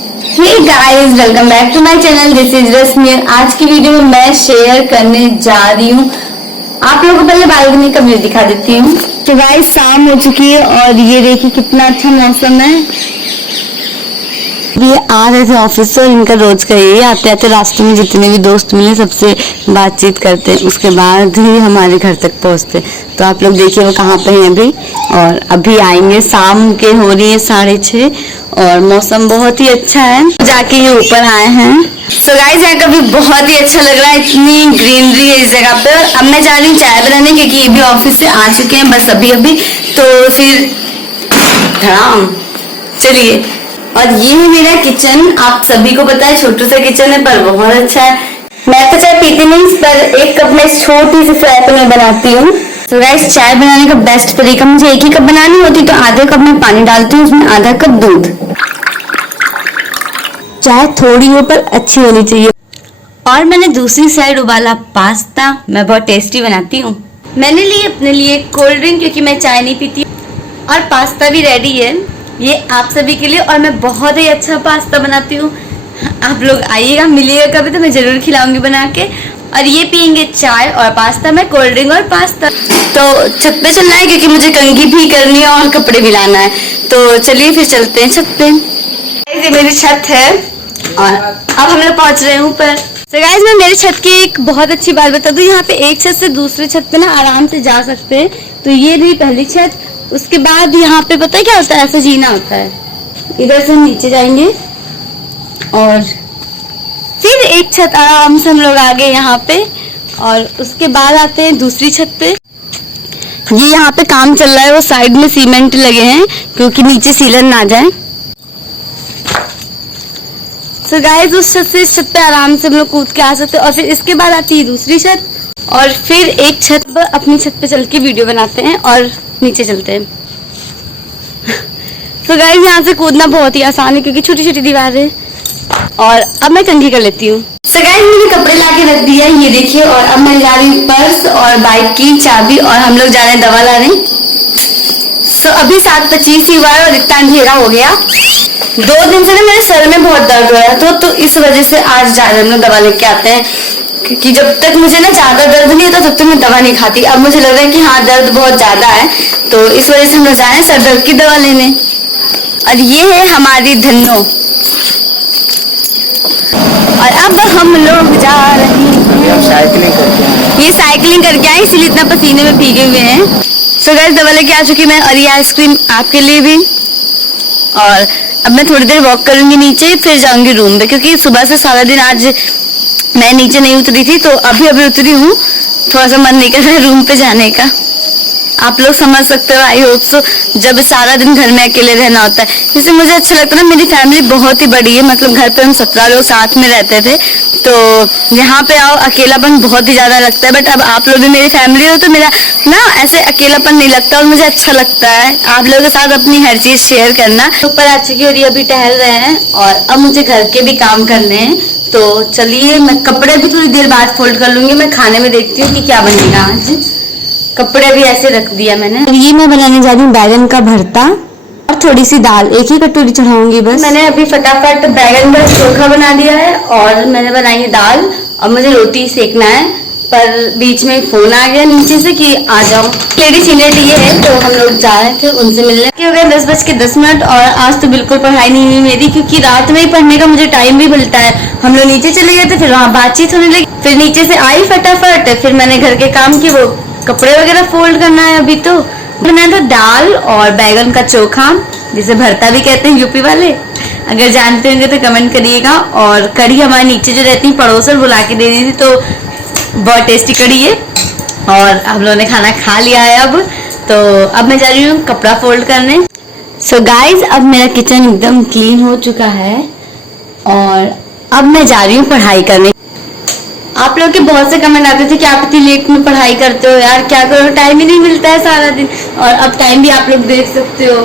Hey guys, welcome back to my channel. This is Rashmi. आज की video में मैं शेयर करने जा रही हूँ, आप लोगों को पहले बालकनी का व्यू दिखा देती हूँ। तो गाइस शाम हो चुकी है और ये देखिए कितना अच्छा मौसम है। ये आ रहे थे ऑफिस से, इनका रोज का यही आते आते रास्ते में जितने भी दोस्त मिले सबसे बातचीत करते, उसके बाद ही हमारे घर तक पहुंचते। तो आप लोग देखिए वो कहाँ पे हैं अभी, और अभी आएंगे। शाम के हो रही है 6:30 और मौसम बहुत ही अच्छा है। जाके ये ऊपर आए हैं। सो गाइस, यहाँ का भी बहुत ही अच्छा लग रहा है, इतनी ग्रीनरी है इस जगह पे। अब मैं जा रही हूँ चाय बनाने, क्योंकि ये भी ऑफिस से आ चुके हैं बस अभी अभी। तो फिर धड़ाम चलिए। और ये है मेरा किचन। आप सभी को पता है छोटू सा किचन है पर बहुत अच्छा है। मैं तो चाय पीती नहीं, पर एक कप में छोटी सी फ्राई पैन में बनाती हूँ। तो गाइस, चाय बनाने का बेस्ट तरीका, मुझे एक ही कप बनानी होती तो आधे कप में पानी डालती हूँ, उसमें आधा कप दूध। चाय थोड़ी हो पर अच्छी होनी चाहिए। और मैंने दूसरी साइड उबाला पास्ता। मैं बहुत टेस्टी बनाती हूँ। मैंने ली अपने लिए कोल्ड ड्रिंक, क्योंकि मैं चाय नहीं पीती। और पास्ता भी रेडी है, ये आप सभी के लिए। और मैं बहुत ही अच्छा पास्ता बनाती हूँ। आप लोग आइएगा, मिलिएगा कभी तो मैं जरूर खिलाऊंगी बना के। और ये पियेंगे चाय और पास्ता में, कोल्ड ड्रिंक और पास्ता। तो छत पे चलना है, क्योंकि मुझे कंघी भी करनी है और कपड़े भी लाना है। तो चलिए फिर चलते हैं छत पे। ये मेरी छत है और अब हम लोग पहुंच रहे हैं ऊपर। तो गाइस, मैं मेरी छत की एक बहुत अच्छी बात बता दूं, यहाँ पे एक छत से दूसरे छत पे ना आराम से जा सकते हैं। तो ये रही पहली छत। उसके बाद यहाँ पे पता है क्या होता है, ऐसे जीना होता है। इधर से हम नीचे जाएंगे और फिर एक छत आराम से हम लोग आ गए यहाँ पे। और उसके बाद आते हैं दूसरी छत पे। ये यहाँ पे काम चल रहा है, वो साइड में सीमेंट लगे हैं क्योंकि नीचे सीलन ना जाए। तो गाइस, उस छत से इस छत पे आराम से हम लोग कूद के आ सकते हैं। और फिर इसके बाद आती है दूसरी छत, और फिर एक छत पर अपनी छत पे चल के वीडियो बनाते हैं और नीचे चलते हैं। तो गाइस, यहाँ से कूदना बहुत ही आसान है क्योंकि छोटी छोटी दीवार है। और अब मैं कंघी कर लेती हूँ। तो गाइस, मैंने कपड़े लाके रख दिया है, ये देखिए। और अब मैं जा रही हूँ पर्स और बाइक की चाबी, और हम लोग जा रहे हैं दवा लाने। तो अभी 7:25 ही हुआ है और इतना अंधेरा हो गया। 2 दिन से ना मेरे सर में बहुत दर्द हो रहा था, तो इस वजह से आज जा रहे हैं हम लोग दवा लेके आते हैं। क्योंकि जब तक मुझे ना ज्यादा दर्द नहीं होता तब तक मैं दवा नहीं खाती। अब मुझे लग रहा है कि हाँ दर्द बहुत ज्यादा है, तो इस वजह से हम लोग जा रहे हैं सर दर्द की दवा लेने। और ये है हमारी धन्नो। और अब हम लोग जा रहे हैं साइकिलिंग करके। ये साइकिलिंग करके आए, इसलिए इतना पसीने में भीगे हुए हैं। सो गाइस, दवा लेके आ चुकी मैं, और ये आइसक्रीम आपके लिए भी। और अब मैं थोड़ी देर वॉक करूंगी नीचे, फिर जाऊंगी रूम में, क्योंकि सुबह से सारा दिन आज मैं नीचे नहीं उतरी थी, तो अभी अभी उतरी हूँ। थोड़ा सा मन नहीं कर रहा है रूम पे जाने का। आप लोग समझ सकते हो, आई होप सो। जब सारा दिन घर में अकेले रहना होता है, इससे मुझे अच्छा लगता है ना। मेरी फैमिली बहुत ही बड़ी है, मतलब घर पे हम 17 लोग साथ में रहते थे। तो यहाँ पे आओ अकेलापन बहुत ही ज्यादा लगता है। बट अब आप लोग भी मेरी फैमिली हो, तो मेरा ना ऐसे अकेलापन नहीं लगता और मुझे अच्छा लगता है आप लोगों के साथ अपनी हर चीज शेयर करना। ऊपर आ चुकी और ये अभी टहल रहे हैं, और अब मुझे घर के भी काम करने हैं। तो चलिए, मैं कपड़े भी थोड़ी देर बाद फोल्ड कर लूंगी। मैं खाने में देखती हूँ कि क्या बनेगा आज। कपड़े भी ऐसे रख दिया मैंने। ये मैं बनाने जा रही हूँ बैगन का भरता और थोड़ी सी दाल, एक ही कटोरी चढ़ाऊंगी बस। मैंने अभी फटाफट बैगन का चोखा बना दिया है और मैंने बनाई है दाल। और मुझे रोटी सेकना है, पर बीच में फोन आ गया नीचे से कि आ जाओ। लेडी सीनियर टी है, तो हम लोग जा रहे थे उनसे मिलने। हो गए 10:10। और आज तो बिल्कुल पढ़ाई नहीं हुई मेरी, क्योंकि रात में ही पढ़ने का मुझे टाइम भी मिलता है। हम लोग नीचे चले गए थे, फिर वहाँ बातचीत होने लगी। फिर नीचे से आई फटाफट, फिर मैंने घर के काम किए, वो कपड़े वगैरह फोल्ड करना है अभी। तो बनाया था दाल और बैगन का चोखा, जिसे भरता भी कहते हैं यूपी वाले। अगर जानते होंगे तो कमेंट करिएगा। और कढ़ी हमारे नीचे जो रहती है पड़ोसन बुला के दे दी थी, तो बहुत टेस्टी कढ़ी है। और हम लोगों ने खाना खा लिया है अब। तो अब मैं जा रही हूँ कपड़ा फोल्ड करने। सो गाइज, अब मेरा किचन एकदम क्लीन हो चुका है और अब मैं जा रही हूँ पढ़ाई करने। आप लोग के बहुत से कमेंट आते थे कि आप इतनी लेट में पढ़ाई करते हो यार, क्या करो, टाइम ही नहीं मिलता है सारा दिन। और अब टाइम भी आप लोग देख सकते हो,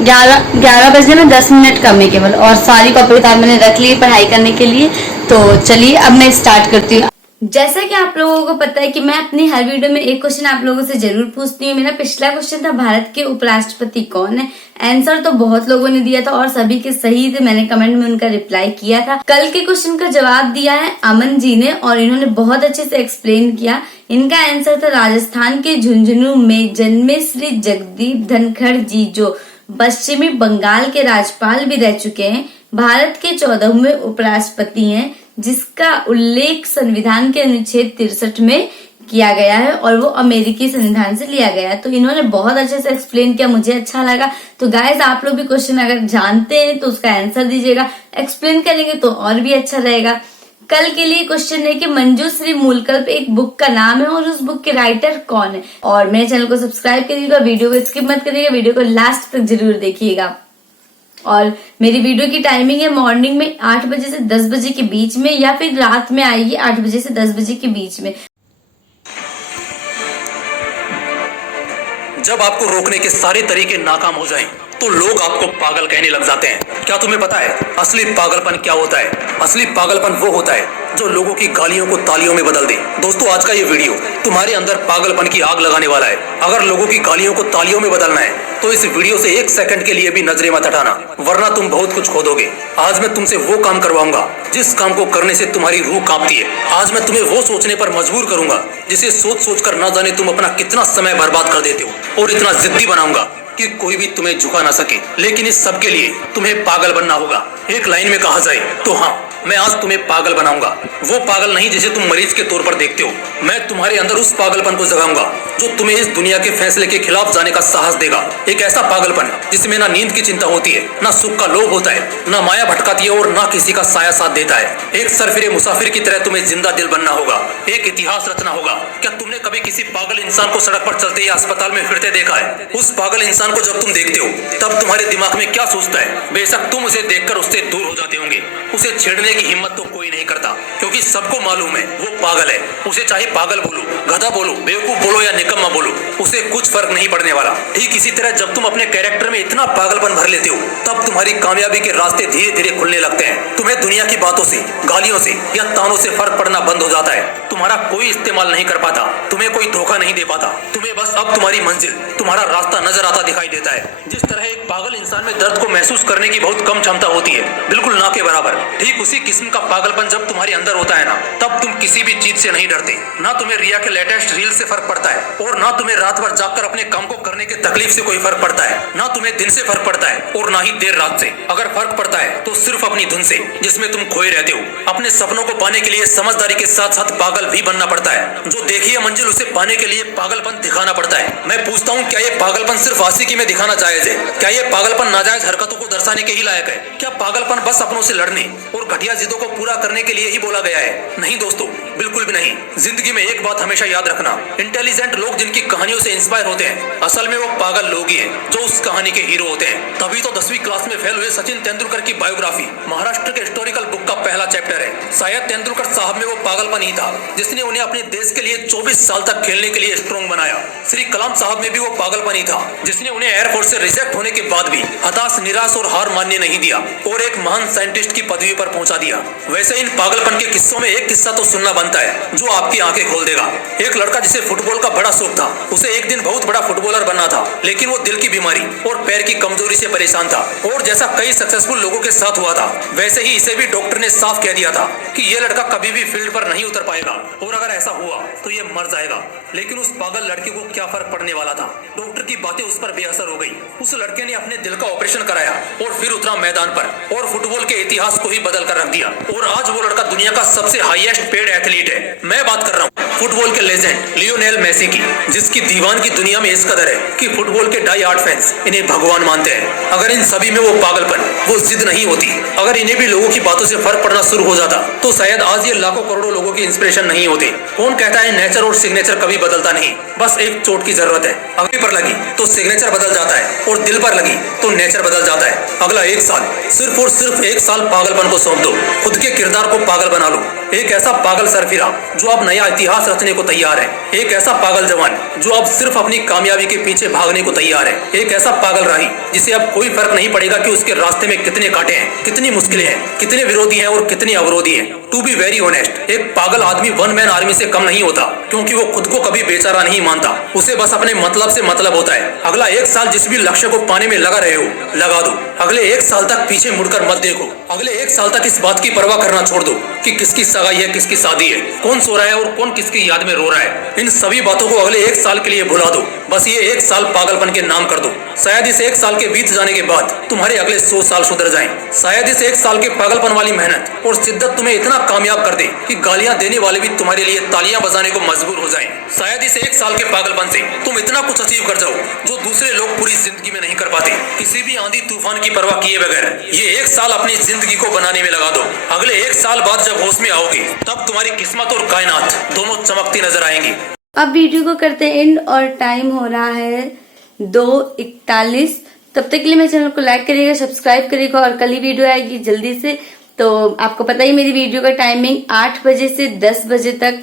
11 बजने में 10 मिनट कम है केवल। और सारी कॉपी किताब मैंने रख ली पढ़ाई करने के लिए। तो चलिए अब मैं स्टार्ट करती हूँ। जैसा कि आप लोगों को पता है कि मैं अपनी हर वीडियो में एक क्वेश्चन आप लोगों से जरूर पूछती हूँ। मेरा पिछला क्वेश्चन था, भारत के उपराष्ट्रपति कौन है। आंसर तो बहुत लोगों ने दिया था और सभी के सही थे, मैंने कमेंट में उनका रिप्लाई किया था। कल के क्वेश्चन का जवाब दिया है अमन जी ने और इन्होंने बहुत अच्छे से एक्सप्लेन किया। इनका आंसर था राजस्थान के झुंझुनू में जन्मे श्री जगदीप धनखड़ जी, जो पश्चिमी बंगाल के राज्यपाल भी रह चुके हैं, भारत के 14वें उपराष्ट्रपति हैं, जिसका उल्लेख संविधान के अनुच्छेद 63 में किया गया है और वो अमेरिकी संविधान से लिया गया है। तो इन्होंने बहुत अच्छे से एक्सप्लेन किया, मुझे अच्छा लगा। तो गाइस आप लोग भी क्वेश्चन अगर जानते हैं तो उसका आंसर दीजिएगा, एक्सप्लेन करेंगे तो और भी अच्छा रहेगा। कल के लिए क्वेश्चन है कि मंजूश्री मूलकल्प एक बुक का नाम है और उस बुक के राइटर कौन है। और मेरे चैनल को सब्सक्राइब करिएगा, वीडियो को स्किप मत करिएगा, वीडियो को लास्ट तक जरूर देखिएगा। और मेरी वीडियो की टाइमिंग है मॉर्निंग में 8 बजे से 10 बजे के बीच में, या फिर रात में आएगी 8 बजे से 10 बजे के बीच में। जब आपको रोकने के सारे तरीके नाकाम हो जाएं, तो लोग आपको पागल कहने लग जाते हैं। क्या तुम्हें पता है असली पागलपन क्या होता है? असली पागलपन वो होता है जो लोगों की गालियों को तालियों में बदल दे। दोस्तों, आज का ये वीडियो तुम्हारे अंदर पागलपन की आग लगाने वाला है। अगर लोगों की गालियों को तालियों में बदलना है तो इस वीडियो से 1 सेकंड के लिए भी नजरें मत हटाना, वरना तुम बहुत कुछ खो दोगे। आज मैं तुमसे वो काम करवाऊंगा जिस काम को करने से तुम्हारी रूह कांपती है। आज मैं तुम्हें वो सोचने पर मजबूर करूंगा जिसे सोच सोच कर न जाने तुम अपना कितना समय बर्बाद कर देते हो, और इतना जिद्दी बनाऊंगा कि कोई भी तुम्हें झुका ना सके। लेकिन इस सब के लिए तुम्हें पागल बनना होगा। एक लाइन में कहा जाए तो हाँ, मैं आज तुम्हें पागल बनाऊंगा। वो पागल नहीं जिसे तुम मरीज के तौर पर देखते हो। मैं तुम्हारे अंदर उस पागलपन को जगाऊंगा जो तुम्हें इस दुनिया के फैसले के खिलाफ जाने का साहस देगा। एक ऐसा पागलपन जिसमें ना नींद की चिंता होती है, ना सुख का लोभ होता है, ना माया भटकाती है और ना किसी का साया साथ देता है। एक सरफिरे मुसाफिर की तरह तुम्हें जिंदा दिल बनना होगा, एक इतिहास रचना होगा। क्या तुमने कभी किसी पागल इंसान को सड़क पर चलते या अस्पताल में फिरते देखा है? उस पागल इंसान को जब तुम देखते हो तब तुम्हारे दिमाग में क्या सोचता है? बेशक तुम उसे देखकर उससे दूर हो जाते होंगे। उसे छेड़ने की हिम्मत तो कोई नहीं करता, क्योंकि सबको मालूम है वो पागल है। उसे चाहे पागल बोलो, गधा बोलो, बेवकूफ बोलो या निकम्मा बोलो, उसे कुछ फर्क नहीं पड़ने वाला। ठीक इसी तरह जब तुम अपने कैरेक्टर में इतना पागलपन भर लेते हो तब तुम्हारी कामयाबी के रास्ते धीरे धीरे खुलने लगते हैं। तुम्हें दुनिया की बातों से, गालियों से या तानों से फर्क पड़ना बंद हो जाता है। तुम्हारा कोई इस्तेमाल नहीं कर पाता, तुम्हें कोई धोखा नहीं दे पाता। तुम्हें बस अब तुम्हारी मंजिल, तुम्हारा रास्ता नजर आता दिखाई देता है। जिस तरह एक पागल इंसान में दर्द को महसूस करने की बहुत कम क्षमता होती है, बिल्कुल ना के बराबर, ठीक उसी किस्म का पागलपन जब तुम्हारे अंदर होता है ना, तब तुम किसी भी चीज से नहीं डरते। ना तुम्हें रिया के लेटेस्ट रील से फर्क पड़ता है और ना तुम्हें रात भर जागकर अपने काम को करने के तकलीफ से कोई फर्क पड़ता है। ना तुम्हें दिन से फर्क पड़ता है और ना ही देर रात से। अगर फर्क पड़ता है तो सिर्फ अपनी धुन से, जिसमें तुम खोए रहते हो। अपने सपनों को पाने के लिए समझदारी के साथ साथ पागल भी बनना पड़ता है। जो देखी है मंजिल, उसे पाने के लिए पागलपन दिखाना पड़ता है। मैं पूछता हूँ, क्या ये पागलपन सिर्फ आशिकी में दिखाना जायज है? क्या ये पागलपन नाजायज हरकतों को दर्शाने के ही लायक है? क्या पागलपन बस अपनों से लड़ने और घटिया जिदों को पूरा करने के लिए ही बोला गया है? नहीं दोस्तों, बिल्कुल भी नहीं। जिंदगी में एक बात हमेशा याद रखना, इंटेलिजेंट लोग जिनकी कहानियों से इंस्पायर होते हैं, असल में वो पागल लोग ही हैं जो उस कहानी के हीरो होते हैं। तभी तो 10वीं क्लास में फेल हुए सचिन तेंदुलकर की बायोग्राफी महाराष्ट्र के हिस्टोरिकल बुक का पहला चैप्टर है। शायद तेंदुलकर साहब में वो पागलपन ही था जिसने उन्हें अपने देश के लिए 24 साल तक खेलने के लिए स्ट्रॉन्ग बनाया। श्री कलाम साहब में भी वो पागलपन ही था जिसने उन्हें एयरफोर्स से रिजेक्ट होने के बाद भी हताश, निराश और हार मानने नहीं दिया और एक महान साइंटिस्ट की पदवी पर पहुंचा दिया। वैसे इन पागलपन के किस्सों में एक किस्सा तो सुनना बनता है जो आपकी आंखें खोल देगा। एक लड़का जिसे फुटबॉल का बड़ा शौक था, उसे एक दिन बहुत बड़ा फुटबॉलर बनना था, लेकिन वो दिल की बीमारी और पैर की कमजोरी से परेशान था। और जैसा कई सक्सेसफुल लोगों के साथ हुआ था, वैसे ही इसे भी डॉक्टर ने साफ कह दिया था कि ये लड़का कभी भी फील्ड पर नहीं उतर पाएगा और अगर ऐसा हुआ तो ये मर जाएगा। लेकिन उस पागल लड़के को क्या फर्क पड़ने वाला था? डॉक्टर की बातें उस पर बेअसर हो गई। उस लड़के ने अपने दिल का ऑपरेशन कराया और फिर उतरा मैदान पर और फुटबॉल के इतिहास को ही बदल कर रख दिया। और आज वो लड़का दुनिया का सबसे हाईएस्ट पेड एथलीट है। मैं बात कर रहा हूँ फुटबॉल के लेजेंड लियोनेल मेसी की, जिसकी दीवान की दुनिया में इस कदर है कि फुटबॉल के डाई हार्ड फैंस इन्हें भगवान मानते हैं। अगर इन सभी में वो पागलपन, वो जिद नहीं होती, अगर इन्हें भी लोगों की बातों से फर्क पड़ना शुरू हो जाता, तो शायद आज ये लाखों करोड़ों लोगों की इंस्पिरेशन नहीं होते। कौन कहता है नेचर और सिग्नेचर कभी बदलता नहीं? बस एक चोट की जरूरत है। अगली पर लगी तो सिग्नेचर बदल जाता है और दिल पर लगी तो नेचर बदल जाता है। अगला 1 साल, सिर्फ और सिर्फ 1 साल पागलपन को सौंप दो। खुद के किरदार को पागल बना लो। एक ऐसा पागल सरफिरा जो अब नया इतिहास रचने को तैयार है। एक ऐसा पागल जवान जो अब सिर्फ अपनी कामयाबी के पीछे भागने को तैयार है। एक ऐसा पागल राही जिसे अब कोई फर्क नहीं पड़ेगा कि उसके रास्ते में कितने कांटे हैं, कितनी मुश्किलें हैं, कितने विरोधी हैं और कितने अवरोधी हैं। टू बी वेरी ऑनेस्ट, एक पागल आदमी वन मैन आर्मी से कम नहीं होता, क्योंकि वो खुद को कभी बेचारा नहीं मानता। उसे बस अपने मतलब से मतलब होता है। अगला 1 साल जिस भी लक्ष्य को पाने में लगा रहे हो, लगा दो। अगले 1 साल तक पीछे मुड़कर मत देखो। अगले 1 साल तक इस बात की परवाह करना छोड़ दो कि किसकी सगाई है, किसकी शादी है, कौन सो रहा है और कौन किसकी याद में रो रहा है। इन सभी बातों को अगले 1 साल के लिए भुला दो। बस ये 1 साल पागलपन के नाम कर दो। शायद इस 1 साल के बीत जाने के बाद तुम्हारे अगले 100 साल सुधर जाएं। शायद इस 1 साल के पागलपन वाली मेहनत और शिद्दत तुम्हें इतना कामयाब कर दे कि गालियां देने वाले भी तुम्हारे लिए तालियां बजाने को मजबूर हो जाएं। शायद इस 1 साल के पागलपन से तुम इतना कुछ अचीव कर जाओ जो दूसरे लोग पूरी जिंदगी में नहीं कर पाते। किसी भी आंधी तूफान की परवाह किए बगैर ये 1 साल अपनी जिंदगी को बनाने में लगा दो। अगले 1 साल बाद जब होश में आओगे, तब तुम्हारी किस्मत और कायनात दोनों चमकती नजर आएंगी। अब वीडियो को करते हैं एंड और टाइम हो रहा है 2:41। तब तक के लिए मेरे चैनल को लाइक करिएगा, सब्सक्राइब करिएगा और कल ही वीडियो आएगी जल्दी से। तो आपको पता ही मेरी वीडियो का टाइमिंग 8 बजे से 10 बजे तक